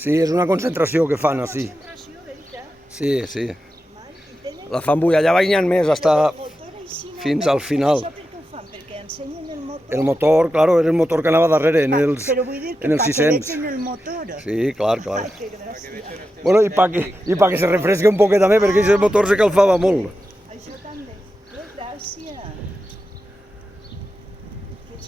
Sí, és una concentració que fan així. Sí, sí. La fan bull. Allà n'hi ha més, fins al final. El motor, claro, era el motor que anava darrere, en els 600. Sí, clar, clar. Bueno, i perquè se refresque un poquet també, perquè aquest motor se calfava molt.